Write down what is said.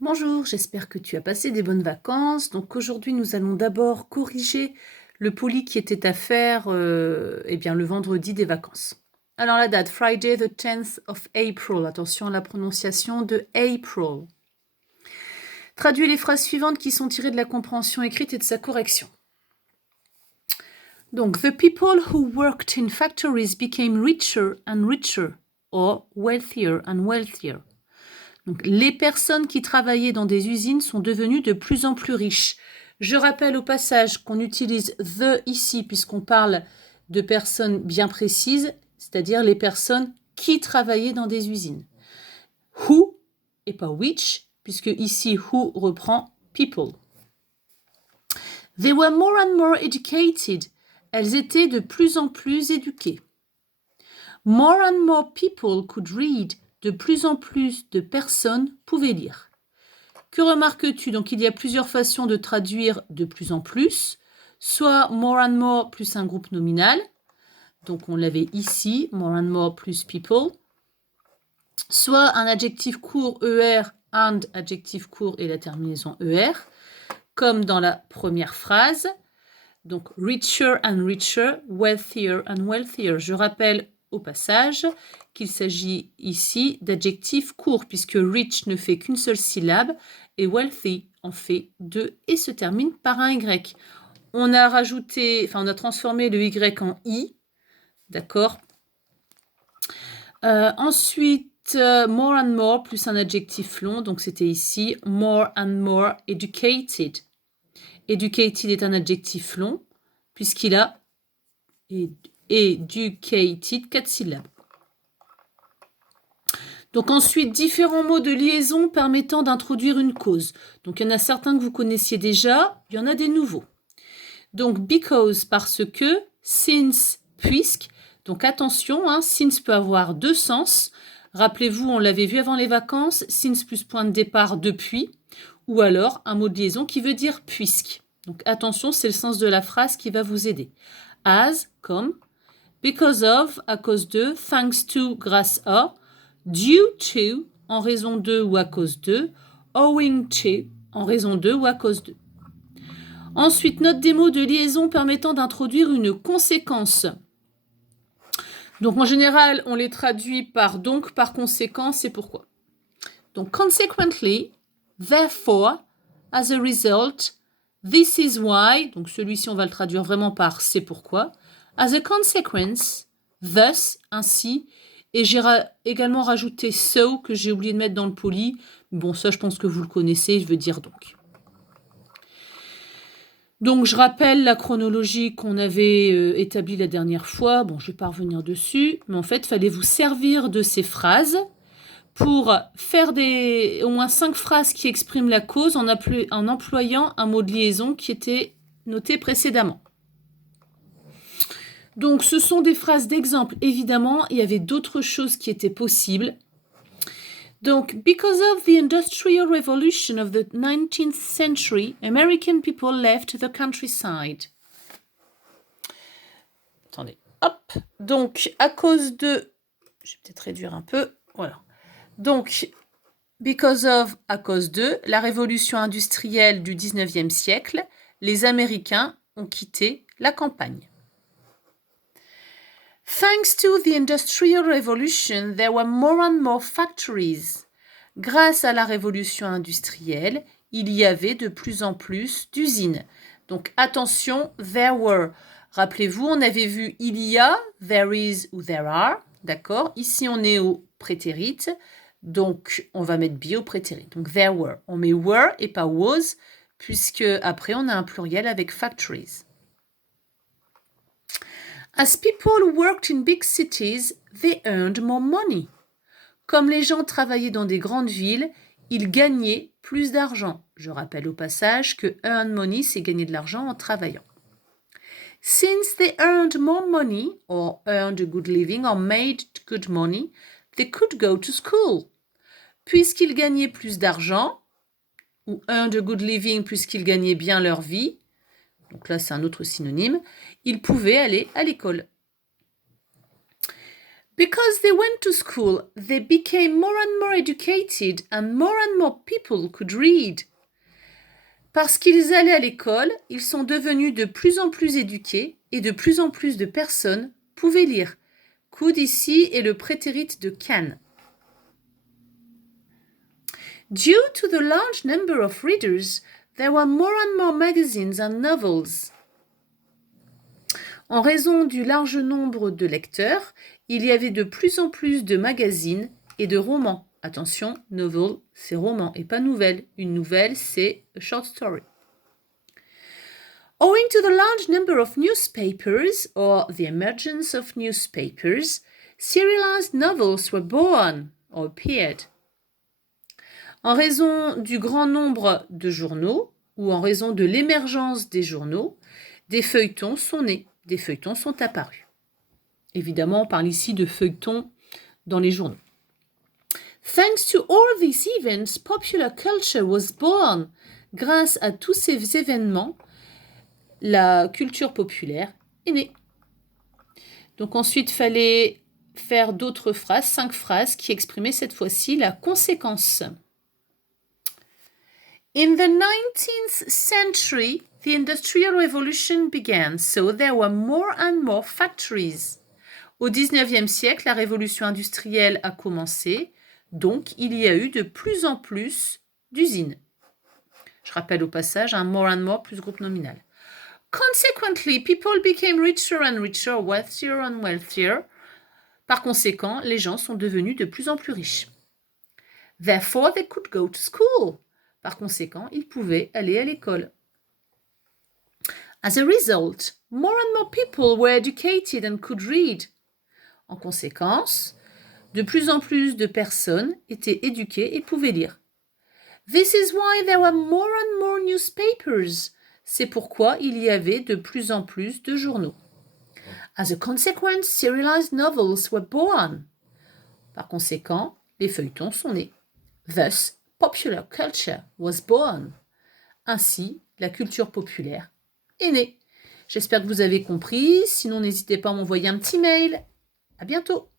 Bonjour, j'espère que tu as passé des bonnes vacances. Donc aujourd'hui, nous allons d'abord corriger le poli qui était à faire le vendredi des vacances. Alors la date, Friday the 10th of April. Attention à la prononciation de April. Traduis les phrases suivantes qui sont tirées de la compréhension écrite et de sa correction. Donc, the people who worked in factories became richer and richer, or wealthier and wealthier. Donc, les personnes qui travaillaient dans des usines sont devenues de plus en plus riches. Je rappelle au passage qu'on utilise the ici puisqu'on parle de personnes bien précises, c'est-à-dire les personnes qui travaillaient dans des usines. Who et pas which, puisque ici who reprend people. They were more and more educated. Elles étaient de plus en plus éduquées. More and more people could read. De plus en plus de personnes pouvaient lire. Que remarques-tu? Donc, il y a plusieurs façons de traduire de plus en plus. Soit more and more plus un groupe nominal. Donc, on l'avait ici, more and more plus people. Soit un adjectif court ER and adjectif court et la terminaison ER. Comme dans la première phrase. Donc, richer and richer, wealthier and wealthier. Je rappelle au passage qu'il s'agit ici d'adjectifs courts, puisque rich ne fait qu'une seule syllabe et wealthy en fait deux et se termine par un Y. On a transformé le Y en I, d'accord. Ensuite, more and more plus un adjectif long, donc c'était ici more and more educated. Educated est un adjectif long, puisqu'il a educated, 4 syllabes. Donc ensuite, différents mots de liaison permettant d'introduire une cause. Donc il y en a certains que vous connaissiez déjà, il y en a des nouveaux. Donc because, parce que, since, puisque. Donc attention, since peut avoir deux sens. Rappelez-vous, on l'avait vu avant les vacances, since plus point de départ, depuis. Ou alors un mot de liaison qui veut dire puisque. Donc attention, c'est le sens de la phrase qui va vous aider. As, comme, because of, à cause de, thanks to, grâce à, due to, en raison de ou à cause de, owing to, en raison de ou à cause de. Ensuite, note des mots de liaison permettant d'introduire une conséquence. Donc en général, on les traduit par donc, par conséquent, c'est pourquoi. Donc consequently, therefore, as a result, this is why, donc celui-ci on va le traduire vraiment par c'est pourquoi, as a consequence, thus, ainsi, et j'ai également rajouté so que j'ai oublié de mettre dans le poli. Bon, ça je pense que vous le connaissez, je veux dire donc. Donc je rappelle la chronologie qu'on avait établie la dernière fois. Bon, je ne vais pas revenir dessus, mais en fait, il fallait vous servir de ces phrases pour faire au moins 5 phrases qui expriment la cause en employant un mot de liaison qui était noté précédemment. Donc ce sont des phrases d'exemple, évidemment, il y avait d'autres choses qui étaient possibles. Donc, because of the Industrial Revolution of the 19th century, American people left the countryside. Attendez, hop. Donc, à cause de... Je vais peut-être réduire un peu. Voilà. Donc, because of, à cause de, la révolution industrielle du 19e siècle, les Américains ont quitté la campagne. Thanks to the Industrial Revolution, there were more and more factories. Grâce à la révolution industrielle, il y avait de plus en plus d'usines. Donc attention, there were. Rappelez-vous, on avait vu il y a, there is ou there are. D'accord? Ici, on est au prétérit. Donc, on va mettre be au prétérit. Donc, there were. On met were et pas was, puisque après, on a un pluriel avec factories. As people worked in big cities, they earned more money. Comme les gens travaillaient dans des grandes villes, ils gagnaient plus d'argent. Je rappelle au passage que earn money, c'est gagner de l'argent en travaillant. Since they earned more money, or earned a good living, or made good money, they could go to school. Puisqu'ils gagnaient plus d'argent, ou earned a good living, puisqu'ils gagnaient bien leur vie, donc là c'est un autre synonyme, ils pouvaient aller à l'école. Because they went to school, they became more and more educated and more people could read. Parce qu'ils allaient à l'école, ils sont devenus de plus en plus éduqués et de plus en plus de personnes pouvaient lire. Could ici est le prétérit de can. Due to the large number of readers, there were more and more magazines and novels. En raison du large nombre de lecteurs, il y avait de plus en plus de magazines et de romans. Attention, novel, c'est roman et pas nouvelle. Une nouvelle, c'est a short story. Owing to the large number of newspapers, or the emergence of newspapers, serialized novels were born or appeared. En raison du grand nombre de journaux, ou en raison de l'émergence des journaux, des feuilletons sont nés, des feuilletons sont apparus. Évidemment, on parle ici de feuilletons dans les journaux. Thanks to all these events, popular culture was born. Grâce à tous ces événements, la culture populaire est née. Donc ensuite, il fallait faire d'autres phrases, 5 phrases qui exprimaient cette fois-ci la conséquence. In the 19th century, the Industrial Revolution began, so there were more and more factories. Au 19e siècle, la révolution industrielle a commencé, donc il y a eu de plus en plus d'usines. Je rappelle au passage, more and more plus groupe nominal. Consequently, people became richer and richer, wealthier and wealthier. Par conséquent, les gens sont devenus de plus en plus riches. Therefore, they could go to school. Par conséquent, ils pouvaient aller à l'école. As a result, more and more people were educated and could read. En conséquence, de plus en plus de personnes étaient éduquées et pouvaient lire. This is why there were more and more newspapers. C'est pourquoi il y avait de plus en plus de journaux. As a consequence, serialized novels were born. Par conséquent, les feuilletons sont nés. Thus, popular culture was born. Ainsi, la culture populaire est née. J'espère que vous avez compris. Sinon, n'hésitez pas à m'envoyer un petit mail. À bientôt.